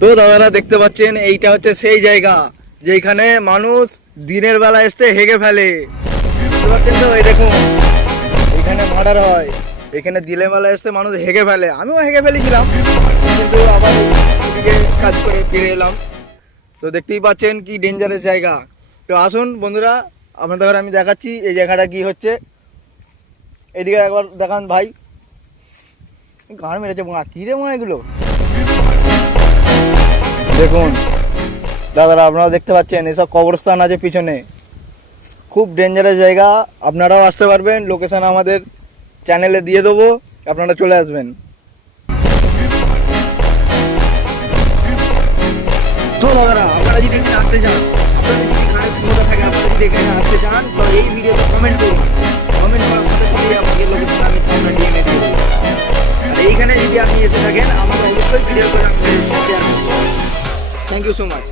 তো দাদারা দেখতে পাচ্ছেন এইটা হচ্ছে সেই জায়গা যেখানে মানুষ দিনের বেলা এসে হেগে ফেলে। বুঝতে পারছেন তো? এই দেখুন এখানে মার্ডার হয়, এখানে দিনের বেলা এসে মানুষ হেগে ফেলে। আমিও হেগে ফেলেছিলাম, কিন্তু আবার এদিকে কাজ করে ফিরে এলাম। তো দেখতেই পাচ্ছেন কি ডেঞ্জারাস জায়গা। তো আসুন বন্ধুরা, আপনাদের আমি দেখাচ্ছি এই জায়গাটা কি হচ্ছে। এদিকে একবার দেখান ভাই। গান মেরেছে মা, কি রে মনে এগুলো। দেখুন দাদারা, আপনারা দেখতে পাচ্ছেন এসব কবরস্থান আছে পিছনে। খুব ডেঞ্জারাস জায়গা, আপনারাও আসতে পারবেন। লোকেশন আমাদের চ্যানেলে দিয়ে দেবো, আপনারা চলে আসবেন। তো দাদারা, আপনারা যদি এখানে আসতে চান, আপনাদের যদি এখানে ক্ষমতা থাকে, আপনারা যদি এখানে আসতে চান, তো এই ভিডিওতে কমেন্ট করুন। কমেন্ট করার সাথে সাথে আপনাকে লোকেশন আমি আপনার ডিএমএ দিয়ে দেবো। আর এইখানে যদি আপনি এসে থাকেন, আমাকে অবশ্যই ভিডিও করে আমাদের শেয়ার করুন। Thank you so much.